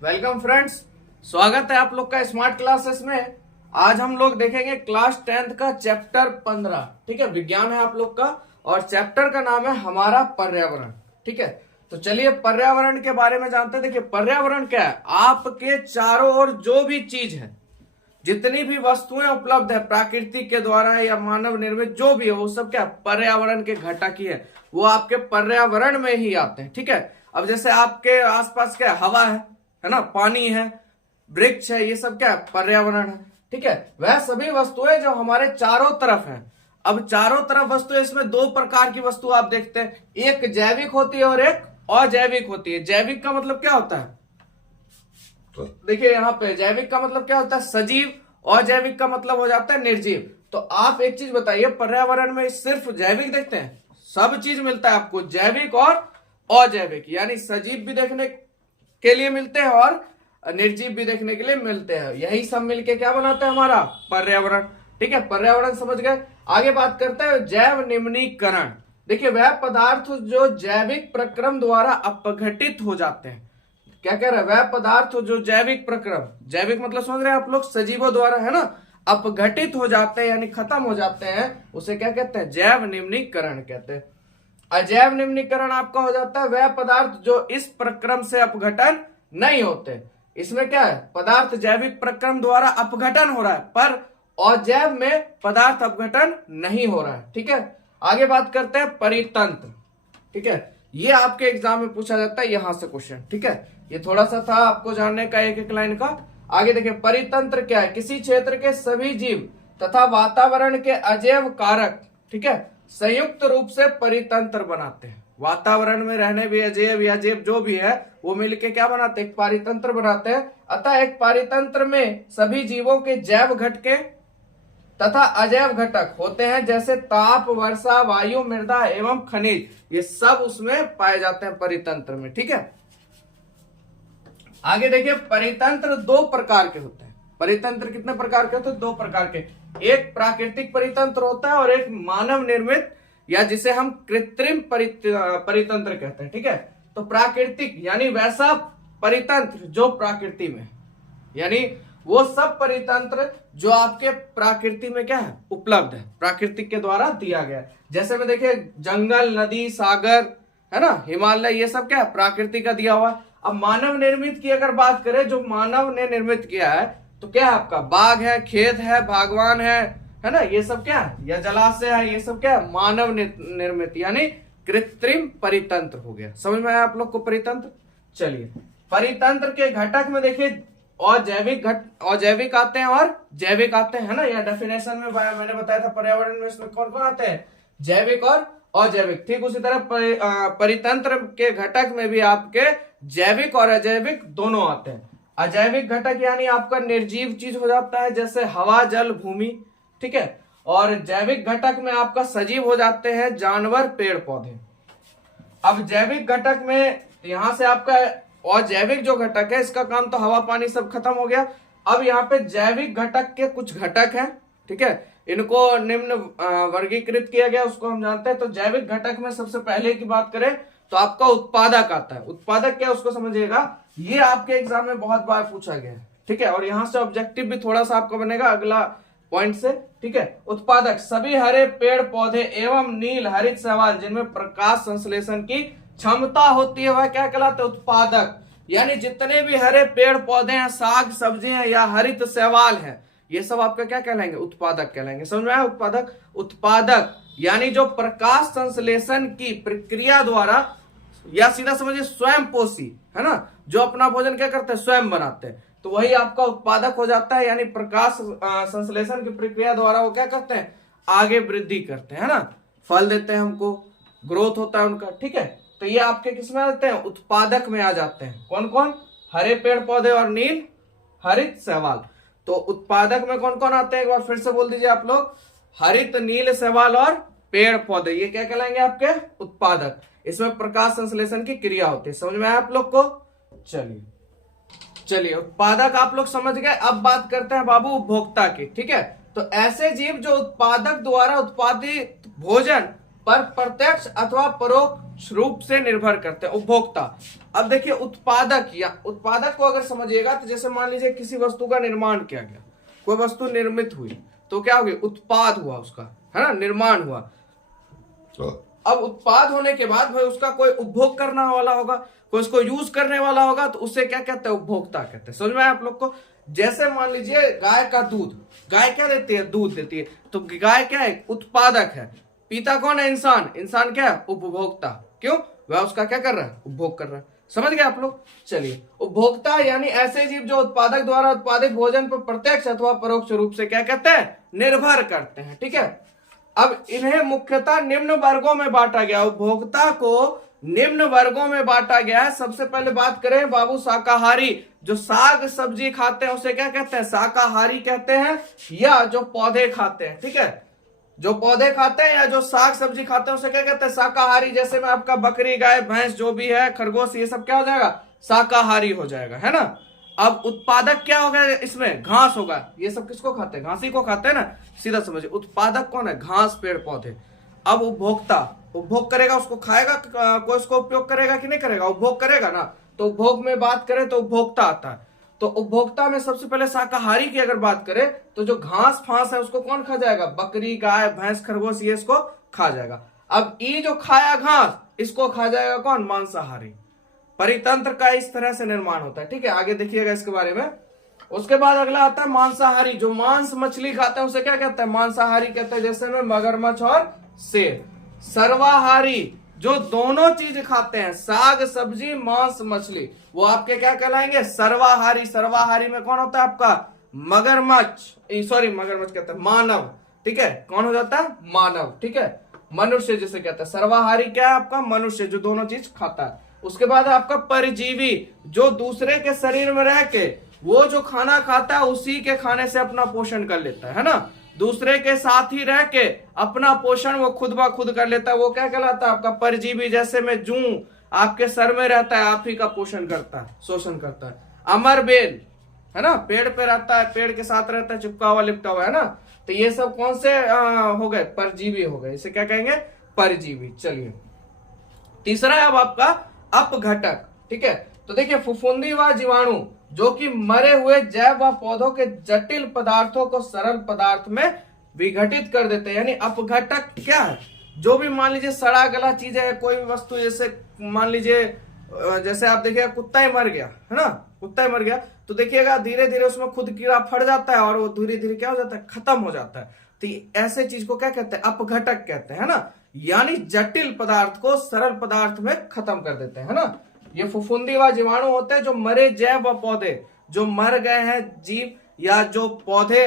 Welcome friends, स्वागत है आप लोग का स्मार्ट क्लासेस में। आज हम लोग देखेंगे क्लास 10th का चैप्टर 15। ठीक है, विज्ञान है आप लोग का और चैप्टर का नाम है हमारा पर्यावरण। ठीक है, तो चलिए पर्यावरण के बारे में जानते हैं। देखिए पर्यावरण क्या है, आपके चारों ओर जो भी चीज है, जितनी भी वस्तुएं उपलब्ध है प्राकृतिक के द्वारा या मानव निर्मित जो भी है, वो सब क्या पर्यावरण के घटक ही है, वो आपके पर्यावरण में ही आते हैं। ठीक है, अब जैसे आपके आसपास क्या हवा है ना, पानी है, वृक्ष है, ये सब क्या पर्यावरण है। ठीक है, वह सभी वस्तुएं जो हमारे चारों तरफ है। अब चारों तरफ वस्तुएं, इसमें दो प्रकार की वस्तु आप देखते हैं, एक जैविक होती है और एक अजैविक होती है। जैविक का मतलब क्या होता है, तो देखिए यहाँ पे जैविक का मतलब क्या होता है सजीव, अजैविक का मतलब हो जाता है निर्जीव। तो आप एक चीज बताइए, पर्यावरण में सिर्फ जैविक देखते हैं? सब चीज मिलता है आपको, जैविक और अजैविक, यानी सजीव भी देखने के लिए मिलते हैं और निर्जीव भी देखने के लिए मिलते हैं। यही सब मिलके क्या बनाता है हमारा पर्यावरण। ठीक है, पर्यावरण समझ गए। आगे बात करते हैं जैव निम्नीकरण। देखिए वह पदार्थ जो जैविक प्रक्रम द्वारा अपघटित हो जाते हैं। क्या कह रहा है, वह पदार्थ जो जैविक प्रक्रम, जैविक मतलब समझ रहे हैं आप लोग, सजीवों द्वारा है ना, अपघटित हो जाते हैं यानी खत्म हो जाते हैं, उसे क्या कहते हैं, जैव निम्नीकरण कहते हैं। अजैव निम्नीकरण आपका हो जाता है वह पदार्थ जो इस प्रक्रम से अपघटन नहीं होते। इसमें क्या है, पदार्थ जैविक प्रक्रम द्वारा अपघटन हो रहा है पर अजैव में पदार्थ अपघटन नहीं हो रहा है। ठीक है, आगे बात करते हैं परितंत्र। ठीक है, ये आपके एग्जाम में पूछा जाता है, यहां से क्वेश्चन। ठीक है, ये थोड़ा सा था आपको जानने का एक एक लाइन का। आगे देखिए परितंत्र क्या है, किसी क्षेत्र के सभी जीव तथा वातावरण के अजैव कारक, ठीक है, संयुक्त रूप से परितंत्र बनाते हैं। वातावरण में रहने भी अजैव या जैव जो भी है वो मिलके क्या बनाते हैं, एक पारितंत्र बनाते हैं। अतः एक पारितंत्र में सभी जीवों के जैव घटके तथा अजैव घटक होते हैं, जैसे ताप, वर्षा, वायु, मृदा एवं खनिज, ये सब उसमें पाए जाते हैं परितंत्र में। ठीक है, आगे देखिए परितंत्र दो प्रकार के होते हैं। परितंत्र कितने प्रकार के होते हैं, दो प्रकार के। एक प्राकृतिक परितंत्र होता है और एक मानव निर्मित या जिसे हम कृत्रिम परितंत्र कहते हैं। ठीक है, तो प्राकृतिक यानी वैसा परितंत्र जो प्रकृति में, यानी वो सब परितंत्र जो आपके प्रकृति में क्या है उपलब्ध है, प्राकृतिक के द्वारा दिया गया है। जैसे में देखिए जंगल, नदी, सागर है ना, हिमालय, ये सब क्या है प्राकृतिक का दिया हुआ है। अब मानव निर्मित की अगर बात करें, जो मानव ने निर्मित किया है, तो क्या है आपका बाग है, खेत है, बागवान है ना, ये सब क्या है, या जलाशय है, ये सब क्या है मानव निर्मित यानी कृत्रिम परितंत्र हो गया। समझ में आया आप लोग को परितंत्र। चलिए परितंत्र के घटक में देखिए अजैविक आते हैं और जैविक आते हैं ना, या डेफिनेशन में मैंने बताया था पर्यावरण में इसमें कौन कौन आते हैं, जैविक और अजैविक। ठीक उसी तरह परितंत्र के घटक में भी आपके जैविक और अजैविक दोनों आते हैं। अजैविक घटक यानी आपका निर्जीव चीज हो जाता है, जैसे हवा, जल, भूमि। ठीक है, और जैविक घटक में आपका सजीव हो जाते हैं, जानवर, पेड़ पौधे। अब जैविक घटक में यहां से आपका अजैविक जो घटक है, इसका काम तो हवा, पानी सब खत्म हो गया। अब यहाँ पे जैविक घटक के कुछ घटक हैं, ठीक है, इनको निम्न वर्गीकृत किया गया, उसको हम जानते हैं। तो जैविक घटक में सबसे पहले की बात करें तो आपका उत्पादक आता है। उत्पादक क्या उसको समझिएगा, ये आपके एग्जाम में बहुत बार पूछा गया है। ठीक है, और यहां से ऑब्जेक्टिव भी थोड़ा सा आपका बनेगा अगला पॉइंट से। ठीक है, उत्पादक सभी हरे पेड़ पौधे एवं नील हरित शैवाल जिनमें प्रकाश संश्लेषण की क्षमता होती है, वह क्या कहलाते हैं, उत्पादक। यानी जितने भी हरे पेड़ पौधे हैं, साग सब्जी हैं या हरित शैवाल है, ये सब आपका क्या कहलाएंगे, उत्पादक कहलाएंगे। समझ में आया, उत्पादक। उत्पादक यानी जो प्रकाश संश्लेषण की प्रक्रिया द्वारा, या सीधा समझिए स्वयं पोषी है ना, जो अपना भोजन क्या करते हैं, स्वयं बनाते हैं, तो वही आपका उत्पादक हो जाता है। यानी प्रकाश संश्लेषण की प्रक्रिया द्वारा वो क्या करते हैं, आगे वृद्धि करते हैं, है ना, फल देते हैं हमको, ग्रोथ होता है उनका। ठीक है, तो ये आपके किस में आते हैं, उत्पादक में आ जाते हैं। कौन कौन, हरे पेड़ पौधे और नील हरित शैवाल। तो उत्पादक में कौन कौन आते हैं, एक बार फिर से बोल दीजिए आप लोग, हरित, नील शैवाल और पेड़ पौधे, ये क्या कहलाएंगे आपके उत्पादक। इसमें प्रकाश संश्लेषण की क्रिया होती है। समझ में आया आप लोग को। चलिए उत्पादक आप लोग समझ गए। अब बात करते हैं बाबू उपभोक्ता की। ठीक है, तो ऐसे जीव जो उत्पादक द्वारा उत्पादित भोजन पर प्रत्यक्ष अथवा परोक्ष रूप से निर्भर करते हैं। उपभोक्ता, अब देखिए उत्पादक या उत्पादक को अगर समझिएगा तो जैसे मान लीजिए किसी वस्तु का निर्माण किया गया, कोई वस्तु निर्मित हुई तो क्या होगी, उत्पाद हुआ उसका, है ना, निर्माण हुआ। अब उत्पाद होने के बाद भाई उसका कोई उपभोग करने वाला होगा, कोई उसको यूज करने वाला होगा, तो उससे क्या कहते हैं, उपभोक्ता कहते हैं। समझ में आया आप लोग को। जैसे मान लीजिए गाय का दूध, गाय क्या देती है, दूध देती है, तो गाय क्या है, उत्पादक है। पीता कौन है, इंसान, इंसान क्या है, उपभोक्ता। क्यों, वह उसका क्या कर रहा है, उपभोग कर रहा है। समझ गए आप लोग। चलिए, उपभोक्ता यानी ऐसे जीव जो उत्पादक द्वारा उत्पादित भोजन पर प्रत्यक्ष अथवा परोक्ष रूप से क्या कहते हैं, निर्भर करते हैं। ठीक है, अब इन्हें मुख्यतः निम्न वर्गों में बांटा गया, उपभोक्ता को निम्न वर्गों में बांटा गया है। सबसे पहले बात करें बाबू शाकाहारी, जो साग सब्जी खाते हैं उसे क्या कहते हैं, शाकाहारी कहते हैं, या जो पौधे खाते हैं। ठीक है, जो पौधे खाते हैं या जो साग सब्जी खाते हैं उसे क्या कहते हैं, शाकाहारी। जैसे में आपका बकरी, गाय, भैंस जो भी है, खरगोश, ये सब क्या हो जाएगा, शाकाहारी हो जाएगा, है ना। अब उत्पादक क्या होगा, इसमें घास होगा। ये सब किसको खाते हैं, घास ही को खाते हैं ना, सीधा समझिए। उत्पादक कौन है, घास, पेड़ पौधे। अब उपभोक्ता, उपभोग करेगा, उसको खाएगा, कोई उसको उपयोग करेगा कि नहीं करेगा, उपभोग करेगा ना। तो उपभोग में बात करें तो उपभोक्ता आता है। तो उपभोक्ता में सबसे पहले शाकाहारी की अगर बात करें तो जो घास फांस है उसको कौन खा जाएगा, बकरी, गाय, भैंस, खरगोश, ये इसको खा जाएगा। अब ये जो खाया घास, इसको खा जाएगा कौन, मांसाहारी। परितंत्र का इस तरह से निर्माण होता है। ठीक है, आगे देखिएगा इसके बारे में। उसके बाद अगला आता है मांसाहारी, जो मांस मछली खाते हैं उसे क्या कहते हैं, मांसाहारी कहते हैं। जैसे में मगरमच्छ और शेर। सर्वाहारी, जो दोनों चीज खाते हैं, साग सब्जी, मांस मछली, वो आपके क्या कहलाएंगे, सर्वाहारी। सर्वाहारी में कौन होता है आपका, मगरमच्छ, सॉरी मगरमच्छ कहते हैं, मानव। ठीक है, कौन हो जाता है, मानव। ठीक है, मनुष्य जिसे कहते हैं। सर्वाहारी क्या है आपका, मनुष्य, जो दोनों चीज खाता है। उसके बाद आपका परजीवी, जो दूसरे के शरीर में रह के वो जो खाना खाता है उसी के खाने से अपना पोषण कर लेता है ना। दूसरे के साथ ही रह के अपना पोषण वो खुद ब खुद कर लेता है, वो क्या कहलाता है आपका परजीवी। जैसे में जूं आपके सर में रहता है, आप ही का पोषण करता है, शोषण करता है। अमर बेल, है ना, पेड़ पे रहता है, पेड़ के साथ रहता है, चिपका हुआ लिपटा हुआ, है ना। तो ये सब कौन से हो गए, परजीवी हो गए, इसे क्या कहेंगे, परजीवी। चलिए, तीसरा है अब आपका अपघटक। ठीक है, तो देखिए फफूंदी व जीवाणु जो कि मरे हुए जैव व पौधों के जटिल पदार्थों को सरल पदार्थ में विघटित कर देते हैं। यानी अपघटक क्या है, जो भी मान लीजिए सड़ा गला चीज है, कोई भी वस्तु, जैसे मान लीजिए जैसे आप देखिएगा कुत्ता ही मर गया, है ना, कुत्ता ही मर गया, तो देखिएगा धीरे धीरे उसमें खुद कीड़ा फट जाता है और वो धीरे धीरे क्या हो जाता है, खत्म हो जाता है। तो ऐसे चीज को क्या कहते हैं, अपघटक कहते हैं, है ना। यानी जटिल पदार्थ को सरल पदार्थ में खत्म कर देते हैं, है ना। ये फफूंदी व जीवाणु होते हैं जो मरे जैव व पौधे, जो मर गए हैं जीव या जो पौधे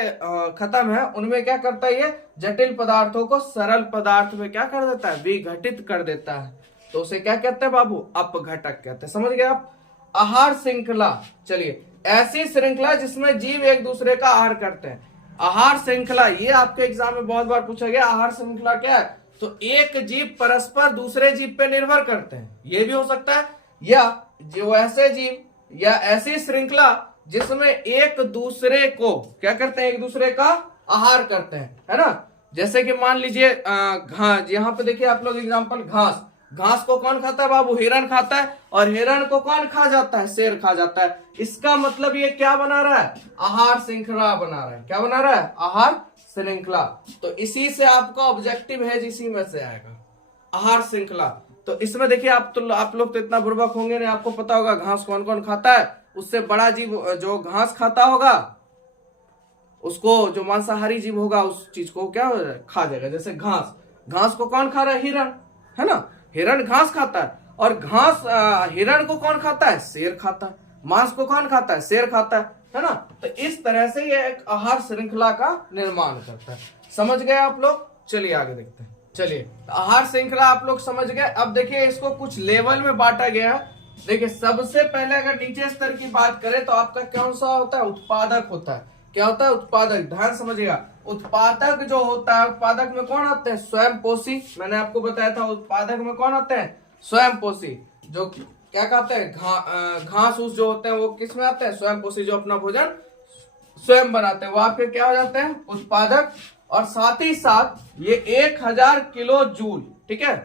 खत्म है, उनमें क्या करता है, ये जटिल पदार्थों को सरल पदार्थ में क्या कर देता है, विघटित कर देता है। तो उसे क्या कहते हैं बाबू, अपघटक कहते हैं। समझ गए आप। आहार श्रृंखला, चलिए ऐसी श्रृंखला जिसमें जीव एक दूसरे का आहार करते हैं। आहार श्रृंखला, ये आपके एग्जाम में बहुत बार पूछा गया, आहार श्रृंखला क्या है। तो एक जीव परस्पर दूसरे जीव पे निर्भर करते हैं, ये भी हो सकता है, या जो ऐसे जीव या ऐसी श्रृंखला जिसमें एक दूसरे को क्या करते हैं, एक दूसरे का आहार करते हैं, है ना। जैसे कि मान लीजिए घास, यहाँ पे देखिए आप लोग एग्जांपल, घास, घास को कौन खाता है बाबू, हिरण खाता है, और हिरण को कौन खा जाता है, शेर खा जाता है। इसका मतलब ये क्या बना रहा है, आहार श्रृंखला बना रहा है। क्या बना रहा है, आहार श्रृंखला। तो इसी से आपका ऑब्जेक्टिव है, इसी में से आएगा आहार श्रृंखला। तो इसमें देखिए आप लोग तो इतना बुर्बक होंगे नहीं, आपको पता होगा घास कौन कौन खाता है। उससे बड़ा जीव जो घास खाता होगा उसको, जो मांसाहारी जीव होगा उस चीज को क्या खा जाएगा। जैसे घास, घास को कौन खा रहा है, हिरण, है ना, हिरण घास खाता है। और घास हिरण को कौन खाता है, शेर खाता है। मांस को कौन खाता है, शेर खाता है ना। तो इस तरह से ये एक आहार श्रृंखला का निर्माण करता है। समझ गए आप लोग। चलिए आगे देखते हैं। चलिए, आहार श्रृंखला आप लोग समझ गए। अब देखिए इसको कुछ लेवल में बांटा गया है। देखिए सबसे पहले अगर नीचे स्तर की बात करें तो आपका कौन सा होता है, उत्पादक होता है। क्या होता है, उत्पादक। ध्यान समझिएगा, उत्पादक जो होता है, उत्पादक में कौन आते हैं, स्वयं पोषी। मैंने आपको बताया था उत्पादक में कौन आते हैं, स्वयं पोषी। जो क्या कहते हैं, घास फूस जो होते हैं वो किस में आते हैं, स्वयं पोषी, जो अपना भोजन स्वयं बनाते हैं, वो आपके क्या हो जाते हैं, उत्पादक। और साथ ही साथ ये 1000 किलो जूल, ठीक है,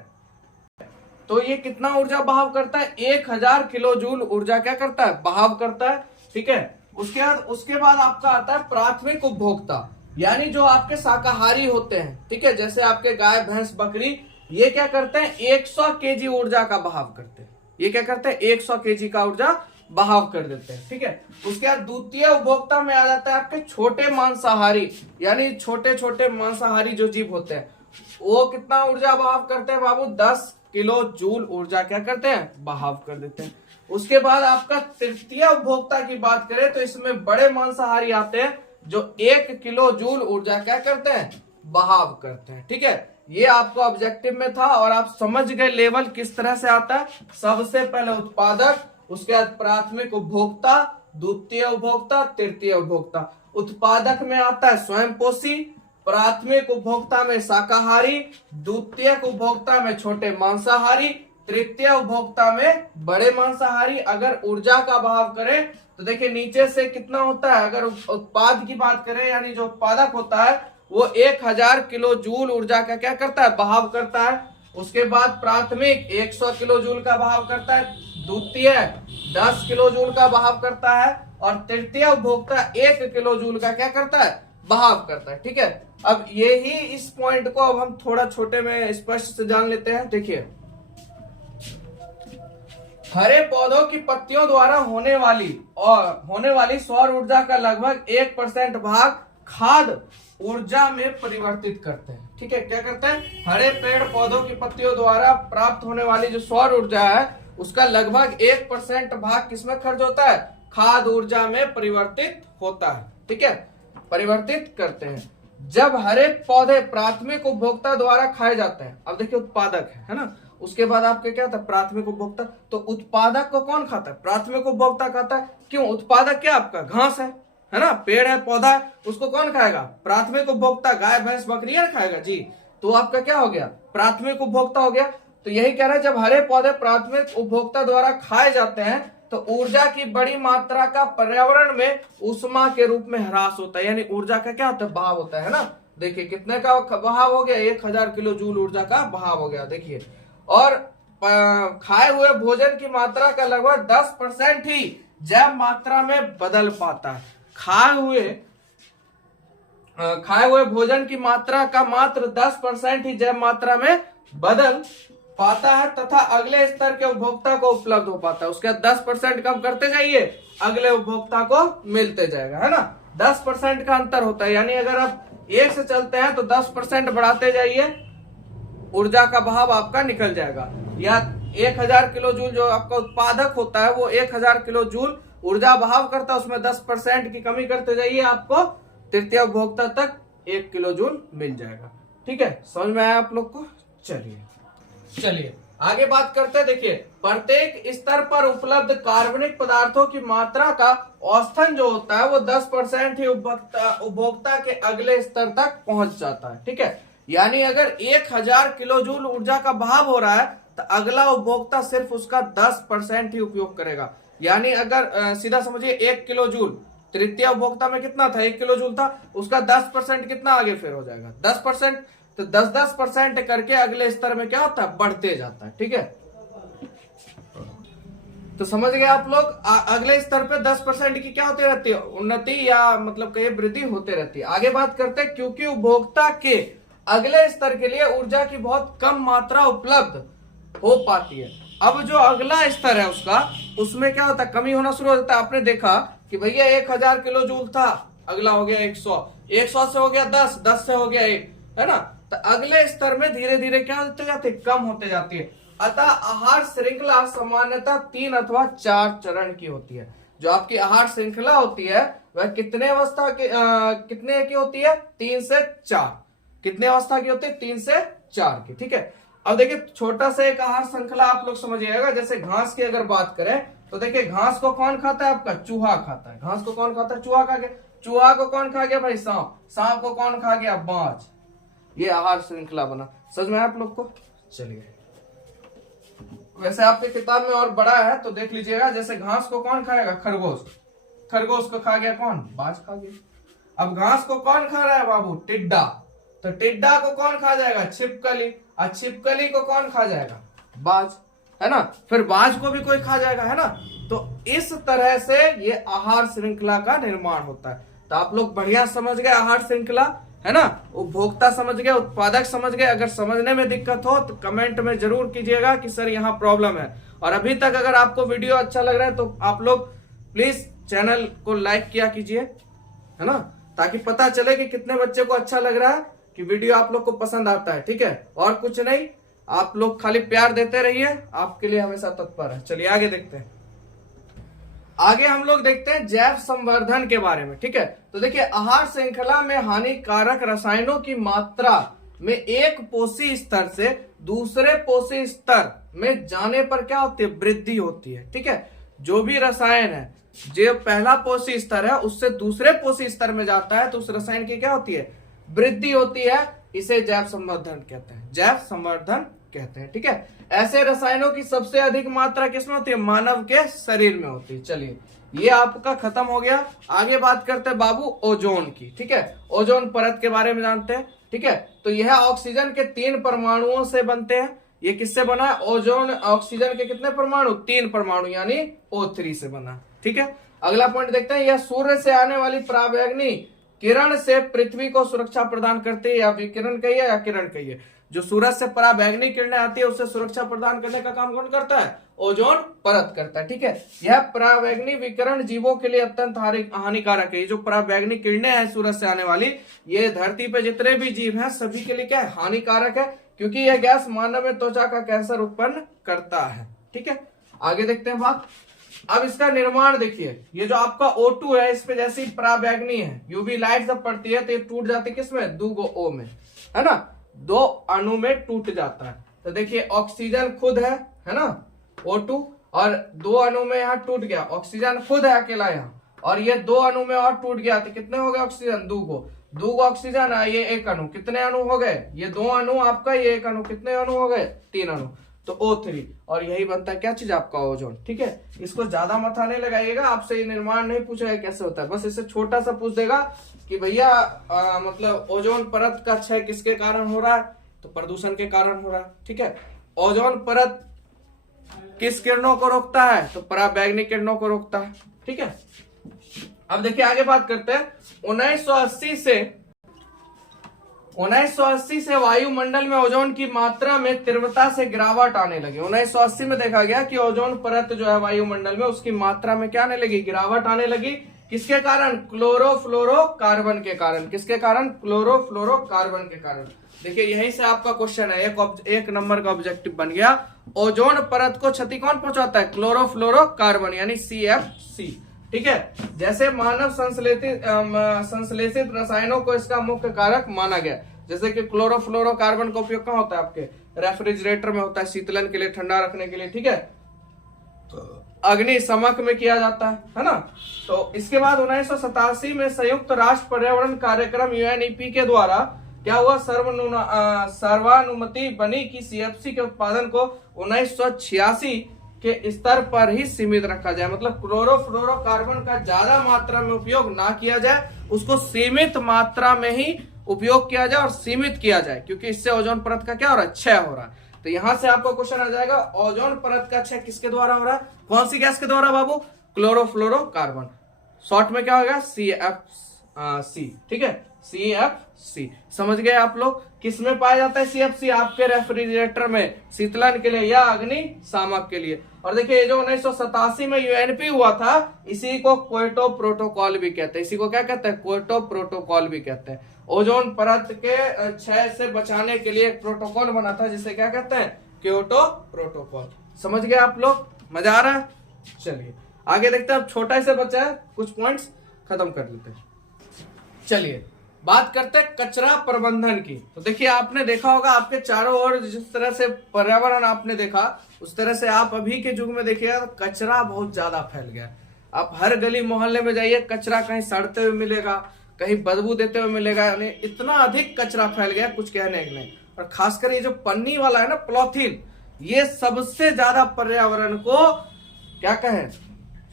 तो ये कितना ऊर्जा बहाव करता है? 1000 किलो जूल ऊर्जा क्या करता है? बहाव करता है। ठीक है, उसके बाद आपका आता है प्राथमिक उपभोक्ता, यानी जो आपके शाकाहारी होते हैं। ठीक है, जैसे आपके गाय भैंस बकरी, ये क्या करते हैं? 100 केजी ऊर्जा का बहाव करते हैं। ये क्या करते हैं? 100 केजी का ऊर्जा बहाव कर देते हैं। ठीक है, उसके बाद द्वितीय उपभोक्ता में आ जाता है आपके छोटे मांसाहारी, यानी छोटे छोटे मांसाहारी जो जीव होते हैं, वो कितना ऊर्जा बहाव करते हैं बाबू? 10 किलो जूल ऊर्जा क्या करते हैं? बहाव कर देते हैं। उसके बाद आपका तृतीय उपभोक्ता की बात करें तो इसमें बड़े मांसाहारी आते हैं जो 1 किलो जूल ऊर्जा क्या करते हैं? बहाव करते हैं। ठीक है, ये आपको ऑब्जेक्टिव में था और आप समझ गए लेवल किस तरह से आता है। सबसे पहले उत्पादक, उसके बाद प्राथमिक उपभोक्ता, द्वितीय उपभोक्ता, तृतीय उपभोक्ता। उत्पादक में आता है स्वयंपोषी, प्राथमिक उपभोक्ता में शाकाहारी, द्वितीय उपभोक्ता में छोटे मांसाहारी, तृतीय उपभोक्ता में बड़े मांसाहारी। अगर ऊर्जा का बहाव करें तो देखिए नीचे से कितना होता है। अगर उत्पाद की बात करें, यानी जो उत्पादक होता है वो 1000 किलो जूल ऊर्जा का क्या करता है? बहाव करता है। उसके बाद प्राथमिक 100 किलो जूल का बहाव करता है, द्वितीय 10 किलो जूल का बहाव करता है और तृतीय उपभोक्ता 1 किलो जूल का क्या करता है? बहाव करता है। ठीक है, अब यही इस पॉइंट को अब हम थोड़ा छोटे में स्पष्ट से जान लेते हैं। देखिए, हरे पौधों की पत्तियों द्वारा होने वाली सौर ऊर्जा का लगभग 1% भाग खाद्य ऊर्जा में परिवर्तित करते हैं। ठीक है, क्या करते हैं? हरे पेड़ पौधों की पत्तियों द्वारा प्राप्त होने वाली जो सौर ऊर्जा है उसका लगभग 1% भाग किसमें खर्च होता है? खाद्य ऊर्जा में परिवर्तित होता है। ठीक है, परिवर्तित करते हैं। जब हरे पौधे प्राथमिक उपभोक्ता द्वारा खाए जाते हैं, अब देखिए उत्पादक है ना, उसके बाद आपके क्या था? प्राथमिक उपभोक्ता। तो उत्पादक को कौन खाता है? प्राथमिक उपभोक्ता खाता है। क्यों? उत्पादक क्या आपका? घास है ना, पेड़ है, पौधा है, उसको कौन खाएगा? प्राथमिक उपभोक्ता, गाय भैंस बकरी खाएगा जी। तो आपका क्या हो गया? प्राथमिक उपभोक्ता हो गया। तो यही कह रहा है, जब हरे पौधे प्राथमिक उपभोक्ता द्वारा खाए जाते हैं तो ऊर्जा की बड़ी मात्रा का पर्यावरण में ऊष्मा के रूप में ह्रास होता है, यानी ऊर्जा का क्या होता है? बहाव होता है ना। देखिए कितने का बहाव हो गया? 1000 किलो जूल ऊर्जा का बहाव हो गया। देखिए, और खाए हुए भोजन की मात्रा का लगभग 10% ही जैव मात्रा में बदल पाता है। खाए हुए भोजन की मात्रा का मात्र 10% ही जैव मात्रा में बदल पाता है तथा अगले स्तर के उपभोक्ता को उपलब्ध हो पाता है। उसके बाद 10% कम करते जाइए, अगले उपभोक्ता को मिलते जाएगा, है ना। 10% का अंतर होता है, यानी अगर आप 1 से चलते हैं तो 10% बढ़ाते जाइए, ऊर्जा का बहाव आपका निकल जाएगा। या 1000 किलो जूल जो आपका उत्पादक होता है वो 1000 किलो जूल ऊर्जा बहाव करता है, उसमें 10% की कमी करते जाइए, आपको तृतीय उपभोक्ता तक 1 किलो जूल मिल जाएगा। ठीक है, समझ में आया आप लोग को? चलिए आगे बात करते हैं। देखिए, प्रत्येक स्तर पर उपलब्ध कार्बनिक पदार्थों की मात्रा का औसतन जो होता है वो 10% ही उपभोक्ता के अगले स्तर तक पहुंच जाता है। ठीक है, यानी अगर 1000 किलो जूल ऊर्जा का बहाव हो रहा है तो अगला उपभोक्ता सिर्फ उसका 10% ही उपयोग करेगा। यानी अगर सीधा समझिए 1 किलो जूल तृतीय उपभोक्ता में कितना था? 1 किलो जूल था, उसका 10% कितना आगे फिर हो जाएगा? 10%। तो 10% करके अगले स्तर में क्या होता है? बढ़ते जाता है। ठीक है, तो समझ गए आप लोग? अगले स्तर पे 10% की क्या होती रहती है? उन्नति या मतलब कहीं वृद्धि होते रहती है। आगे बात करते हैं, क्योंकि उपभोक्ता के अगले स्तर के लिए ऊर्जा की बहुत कम मात्रा उपलब्ध हो पाती है। अब जो अगला स्तर है उसमें क्या होता है? कमी होना शुरू हो जाता है। आपने देखा कि भैया 1000 किलो जूल था, अगला हो गया 100 से हो गया 10 से हो गया 1, है ना। तो अगले स्तर में धीरे धीरे क्या होते जाते? कम होते जाती है। अतः आहार श्रृंखला सामान्यतः 3 अथवा 4 चरण की होती है। जो आपकी आहार श्रृंखला होती है वह कितने अवस्था के कितने की होती है? 3 से 4। कितने अवस्था की होती है? 3 से 4 की। ठीक है, अब देखिए छोटा सा एक आहार श्रृंखला आप लोग समझिएगा। जैसे घास की अगर बात करें तो देखिए घास को कौन खाता है? आपका चूहा खाता है। घास को कौन खाता है? चूहा खा गया। चूहा को कौन खा गया भाई? सांप। सांप को कौन खा गया? बाज। ये आहार श्रृंखला बना। समझ में आप लोग को? चलिए, वैसे आपके किताब में और बड़ा है तो देख लीजिएगा। जैसे घास को कौन खाएगा? खरगोश। खरगोश को खा गया कौन? बाज खा गया। अब घास को कौन खा रहा है बाबू? टिड्डा। तो टिड्डा को कौन खा जाएगा? छिपकली। और छिपकली को कौन खा जाएगा? बाज, है ना, फिर बाज को भी कोई खा जाएगा, है ना। तो इस तरह से ये आहार श्रृंखला का निर्माण होता है। तो आप लोग बढ़िया समझ गए आहार श्रृंखला, है ना, उपभोक्ता समझ गए, उत्पादक समझ गए। अगर समझने में दिक्कत हो तो कमेंट में जरूर कीजिएगा कि सर यहाँ प्रॉब्लम है। और अभी तक अगर आपको वीडियो अच्छा लग रहा है तो आप लोग प्लीज चैनल को लाइक किया कीजिए, है ना, ताकि पता चले कि कितने बच्चे को अच्छा लग रहा है, कि वीडियो आप लोग को पसंद आता है। ठीक है, और कुछ नहीं, आप लोग खाली प्यार देते रहिए, आपके लिए हमेशा तत्पर है। चलिए आगे देखते हैं। आगे हम लोग देखते हैं जैव संवर्धन के बारे में। ठीक है, तो देखिए आहार श्रृंखला में हानिकारक रसायनों की मात्रा में एक पोषी स्तर से दूसरे पोषी स्तर में जाने पर क्या होती है, वृद्धि होती है। ठीक है, जो भी रसायन है जो पहला पोषी स्तर है उससे दूसरे पोषी स्तर में जाता है तो उस रसायन की क्या होती है, वृद्धि होती है। इसे जैव संवर्धन कहते हैं, जैव संवर्धन कहते हैं। ठीक है, ऐसे रसायनों की सबसे अधिक मात्रा किसमें होती है, मानव के शरीर में होती है। चलिए ये आपका खत्म हो गया। आगे बात करते हैं बाबू ओजोन की। ठीक है, ओजोन परत के बारे में जानते हैं। ठीक है, तो यह ऑक्सीजन के 3 परमाणुओं से बनते हैं। ये किससे बना है, ओजोन ऑक्सीजन के कितने परमाणु, 3 परमाणु, यानी O3 से बना। ठीक है, अगला पॉइंट देखते हैं, यह सूर्य से आने वाली पराबैंगनी किरण से पृथ्वी को सुरक्षा प्रदान करती है, या विकिरण कहिए या किरण कहिए। जो सूरज से पराबैंगनी किरणें आती है उससे सुरक्षा प्रदान करने का काम कौन करता है, ओजोन परत करता है। ठीक है, यह पराबैंगनी विकिरण जीवों के लिए अत्यंत हानिकारक है। ये जो पराबैंगनी किरणें हैं सूरज से आने वाली, ये धरती पे जितने भी जीव हैं सभी के लिए क्या है, हानिकारक है, क्योंकि यह गैस मानव में त्वचा का कैंसर उत्पन्न करता है। ठीक है, आगे देखते हैं बात। अब इसका निर्माण देखिए, ये जो आपका O2 है इस पे जैसी पराबैंगनी है, यूवी लाइट जब पड़ती है तो ये टूट जाती है किसमें, 2 O में, है ना, 2 अणु में टूट जाता है। तो देखिए ऑक्सीजन खुद है ना, O2, और 2 अणु में यहाँ टूट गया, ऑक्सीजन खुद है अकेला यहाँ, और ये 2 अणु में और टूट गया तो कितने हो गए ऑक्सीजन, 2 ऑक्सीजन है, ये 1 अणु, कितने अणु हो गए, ये 2 अणु आपका, ये 1 अणु, कितने अणु हो गए, 3 अणु, तो O3, और यही बनता है क्या चीज आपका, ओजोन। ठीक है, इसको ज्यादा मथा नहीं लगाइएगा, आपसे ये निर्माण नहीं पूछेगा कैसे होता है, बस इसे छोटा सा पूछ देगा कि भैया मतलब ओजोन परत का क्षय किसके कारण हो रहा है, तो प्रदूषण के कारण हो रहा है। ठीक है, ओजोन परत किस किरणों को रोकता है, तो पराबैंगनी किरणों को रोकता है। ठीक है, अब देखिए आगे बात करते हैं। 1980 से वायुमंडल में ओजोन की मात्रा में तीव्रता से गिरावट आने लगी। 1980 में देखा गया कि ओजोन परत जो है वायुमंडल में उसकी मात्रा में क्या आने लगी, गिरावट आने लगी। किसके कारण, क्लोरोफ्लोरोकार्बन के कारण। किसके कारण, क्लोरोफ्लोरोकार्बन के कारण। देखिए यहीं से आपका क्वेश्चन है, एक नंबर का ऑब्जेक्टिव बन गया। ओजोन परत को क्षति कौन पहुंचाता है, क्लोरोफ्लोरोकार्बन यानी CFC। ठीक है, जैसे मानव संश्लेषित रसायनों को इसका मुख्य कारक माना गया, जैसे कि क्लोरोफ्लोरोकार्बन का उपयोग कहाँ होता है, आपके रेफ्रिजरेटर में होता है, शीतलन के लिए, ठंडा रखने के लिए। ठीक है, अग्निशमक में किया जाता है ना। तो इसके बाद 1987 में संयुक्त राष्ट्र पर्यावरण कार्यक्रम UNEP के द्वारा क्या हुआ, सर्वानुमति बनी कि CFC के उत्पादन को 1986 के स्तर पर ही सीमित रखा जाए। मतलब क्लोरोफ्लोरोकार्बन का ज्यादा मात्रा में उपयोग ना किया जाए, उसको सीमित मात्रा में ही उपयोग किया जाए और सीमित किया जाए, क्योंकि इससे ओजोन परत का क्या हो रहा है, क्षय हो रहा है। तो यहां से आपको क्वेश्चन आ जाएगा, ओजोन परत का क्षय किसके द्वारा हो रहा है, कौन सी गैस के द्वारा बाबू, क्लोरोफ्लोरोकार्बन, शॉर्ट में क्या होगा, CFC। ठीक है, CFC समझ गए आप लोग। किस में पाया जाता है CFC, आपके रेफ्रिजरेटर में, शीतलन के लिए या अग्निशामक के लिए। और देखिए जो 1987 में UNEP हुआ था, इसी को क्योटो प्रोटोकॉल भी कहते हैं। इसी को क्या कहते हैं, क्योटो प्रोटोकॉल भी कहते हैं। ओजोन परत के क्षय से बचाने के लिए एक प्रोटोकॉल बना था जिसे क्या कहते हैं, क्योटो प्रोटोकॉल। समझ गए आप लोग, मजा आ रहा है। चलिए आगे देखते हैं, अब छोटा से बचा है, कुछ पॉइंट्स खत्म कर लेते हैं। चलिए बात करते हैं कचरा प्रबंधन की। तो देखिए आपने देखा होगा, आपके चारों ओर जिस तरह से पर्यावरण आपने देखा, उस तरह से आप अभी के युग में देखिएगा तो कचरा बहुत ज्यादा फैल गया। आप हर गली मोहल्ले में जाइए, कचरा कहीं सड़ते हुए मिलेगा, कहीं बदबू देते हुए मिलेगा, यानी इतना अधिक कचरा फैल गया कुछ कहने के नहीं। और खासकर ये जो पन्नी वाला है ना, पॉलीथीन, ये सबसे ज्यादा पर्यावरण को क्या कहें,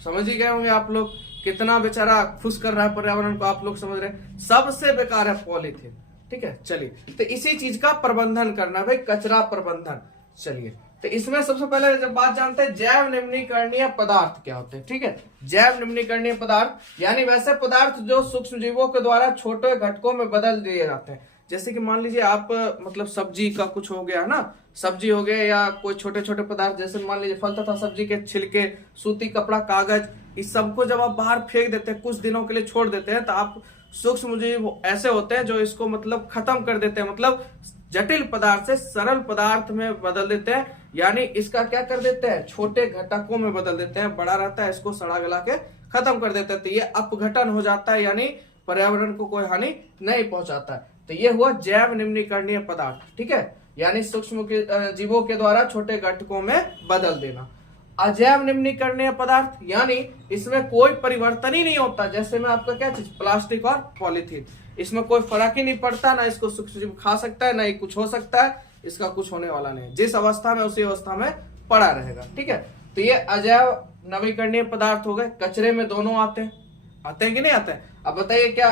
समझ ही गए होंगे आप लोग, कितना बेचारा खुश कर रहा है पर्यावरण को, आप लोग समझ रहे हैं। सबसे बेकार है पॉलीथीन। ठीक है, चलिए तो इसी चीज का प्रबंधन करना भाई, कचरा प्रबंधन। चलिए तो इसमें सबसे पहले जब बात जानते हैं जैव निम्नीकरणीय पदार्थ क्या होते हैं। ठीक है, जैव निम्नीकरणीय पदार्थ यानी वैसे पदार्थ जो सूक्ष्म जीवों के द्वारा छोटे घटकों में बदल दिए जाते हैं। जैसे कि मान लीजिए आप मतलब सब्जी का कुछ हो गया ना, सब्जी हो गया या कोई छोटे छोटे पदार्थ, जैसे मान लीजिए फल तथा सब्जी के छिलके, सूती कपड़ा, कागज, इस सबको जब आप बाहर फेंक देते हैं, कुछ दिनों के लिए छोड़ देते हैं, तो आप सूक्ष्म जीव ऐसे होते हैं जो इसको मतलब खत्म कर देते हैं, मतलब जटिल पदार्थ से सरल पदार्थ में बदल देते हैं, यानी इसका क्या कर देते हैं, छोटे घटकों में बदल देते हैं, बड़ा रहता है इसको सड़ा गला के खत्म कर देते हैं। तो ये अपघटन हो जाता है, यानी पर्यावरण को कोई हानि नहीं पहुंचाता है। तो ये हुआ जैव निम्नीकरणीय पदार्थ। ठीक है, यानी सूक्ष्म जीवों के द्वारा छोटे घटकों में बदल देना। अजैव निम्नीकरणीय पदार्थ यानी इसमें कोई परिवर्तन ही नहीं होता, जैसे में आपका क्या चीज, प्लास्टिक और पॉलीथीन, इसमें कोई फर्क ही नहीं पड़ता, ना इसको सूक्ष्म जीव खा सकता है, ना ही कुछ हो सकता है, इसका कुछ होने वाला नहीं, जिस अवस्था में उसी अवस्था में पड़ा रहेगा। ठीक है, तो ये अजैव नवीकरणीय पदार्थ हो गए। कचरे में दोनों आते हैं कि नहीं आते हैं? अब बताइए क्या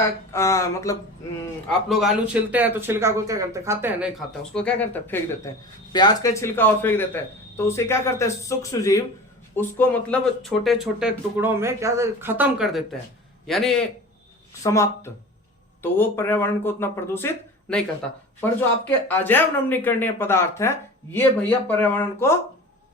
मतलब आप लोग आलू छिलते हैं तो छिलका को क्या करते हैं, खाते हैं? नहीं खाते हैं, उसको क्या करते हैं, फेंक देते हैं। प्याज का छिलका और फेंक देते हैं, तो उसे क्या करते हैं, सूक्ष्म जीव उसको मतलब छोटे छोटे टुकड़ों में क्या खत्म कर देते हैं, यानी समाप्त। तो वो पर्यावरण को उतना प्रदूषित नहीं करता। पर जो आपके अजैव नवीकरणीय पदार्थ हैं, ये भैया पर्यावरण को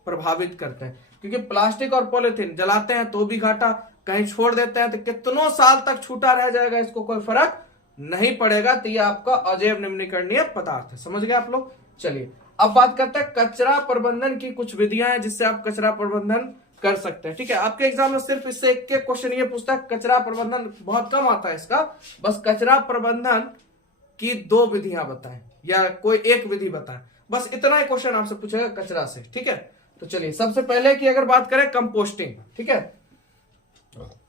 प्रभावित करते हैं, क्योंकि प्लास्टिक और पॉलीथीन जलाते हैं तो भी घाटा, कहीं छोड़ देते हैं तो कितनों साल तक छूटा रह जाएगा, इसको कोई फर्क नहीं पड़ेगा। तो ये आपका अजैव निम्नीकरणीय पदार्थ है। समझ गए आप लोग? चलिए अब बात करते हैं कचरा प्रबंधन की कुछ विधियां हैं जिससे आप कचरा प्रबंधन कर सकते हैं। ठीक है, आपके एग्जाम में सिर्फ इससे एक क्वेश्चन ये पूछता है, कचरा प्रबंधन बहुत कम आता है इसका, बस कचरा प्रबंधन की 2 विधियां बताएं या कोई एक विधि बताएं, बस इतना ही क्वेश्चन आपसे पूछेगा कचरा से। ठीक है, तो चलिए सबसे पहले की अगर बात करें कंपोस्टिंग। ठीक है,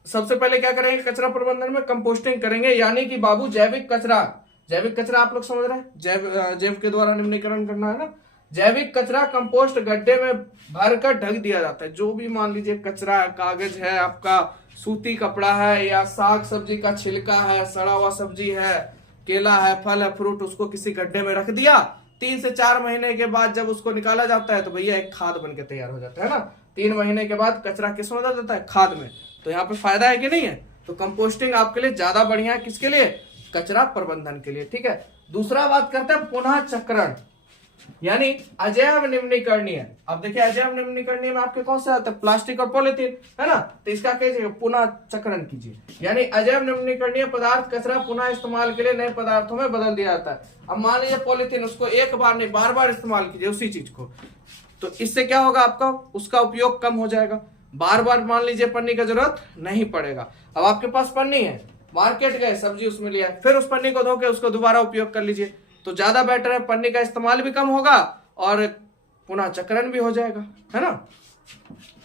सबसे पहले क्या करेंगे कचरा प्रबंधन में, कंपोस्टिंग करेंगे, यानी कि बाबू जैविक कचरा आप लोग समझ रहे हैं, जैव के द्वारा निम्नीकरण करना है ना। जैविक कचरा कंपोस्ट गड्ढे में भरकर ढक दिया जाता है। जो भी मान लीजिए कचरा है, कागज है, आपका सूती कपड़ा है, या साग सब्जी का छिलका है, सड़ा हुआ सब्जी है, केला है, फल है, फ्रूट, उसको किसी गड्ढे में रख दिया, 3 से 4 महीने के बाद जब उसको निकाला जाता है तो भैया एक खाद बन के तैयार हो जाता है ना। 3 महीने के बाद कचरा किस में बदल जाता है, खाद में। तो यहाँ पे फायदा है कि नहीं है? तो कंपोस्टिंग आपके लिए ज्यादा बढ़िया है, किसके लिए, कचरा प्रबंधन के लिए। ठीक है, दूसरा बात करते हैं पुनः चक्रण, यानी अजैव निम्नीकरणीय। अब देखिए अजैव निम्नीकरणीय में आपके कौन से आते हैं, प्लास्टिक और पॉलीथीन, है ना। तो इसका कैसे पुनः चक्रण कीजिए, यानी अजैव निम्नीकरणीय पदार्थ कचरा पुनः इस्तेमाल के लिए नए पदार्थों में बदल दिया जाता है। अब मान लीजिए पॉलीथीन, उसको एक बार नहीं बार बार इस्तेमाल कीजिए उसी चीज को, तो इससे क्या होगा, आपका उसका उपयोग कम हो जाएगा, बार बार मान लीजिए पन्नी का जरूरत नहीं पड़ेगा। अब आपके पास पन्नी है, मार्केट गए, सब्जी उसमें लिया, फिर उस पन्नी को धो के उसको दोबारा उपयोग कर लीजिए, तो ज्यादा बेटर है, पन्नी का इस्तेमाल भी कम होगा और पुनः चक्रण भी हो जाएगा, है ना।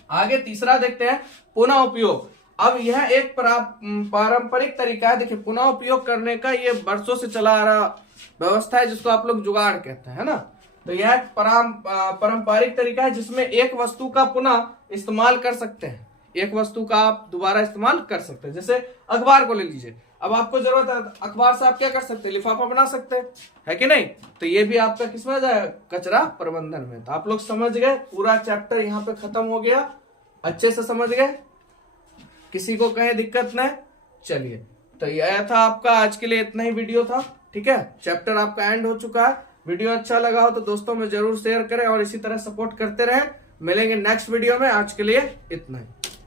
आगे तीसरा देखते हैं पुनः उपयोग। अब यह एक पारंपरिक तरीका है, देखिए पुनः उपयोग करने का, ये वर्षों से चला आ रहा व्यवस्था है जिसको आप लोग जुगाड़ कहते हैं, है ना। तो यह पारंपरिक तरीका है जिसमें एक वस्तु का पुनः इस्तेमाल कर सकते हैं, एक वस्तु का आप दोबारा इस्तेमाल कर सकते हैं। जैसे अखबार को ले लीजिए, अब आपको जरूरत है अखबार से आप क्या कर सकते हैं, लिफाफा बना सकते हैं, है कि नहीं। तो ये भी आपका किसमें आ जाएगा, कचरा प्रबंधन में। तो आप लोग समझ गए, पूरा चैप्टर यहाँ पे खत्म हो गया, अच्छे से समझ गए, किसी को कहीं दिक्कत नहीं। चलिए, तो यह था आपका आज के लिए, इतना ही वीडियो था। ठीक है, चैप्टर आपका एंड हो चुका है। वीडियो अच्छा लगा हो तो दोस्तों में जरूर शेयर करें और इसी तरह सपोर्ट करते रहें। मिलेंगे नेक्स्ट वीडियो में, आज के लिए इतना ही।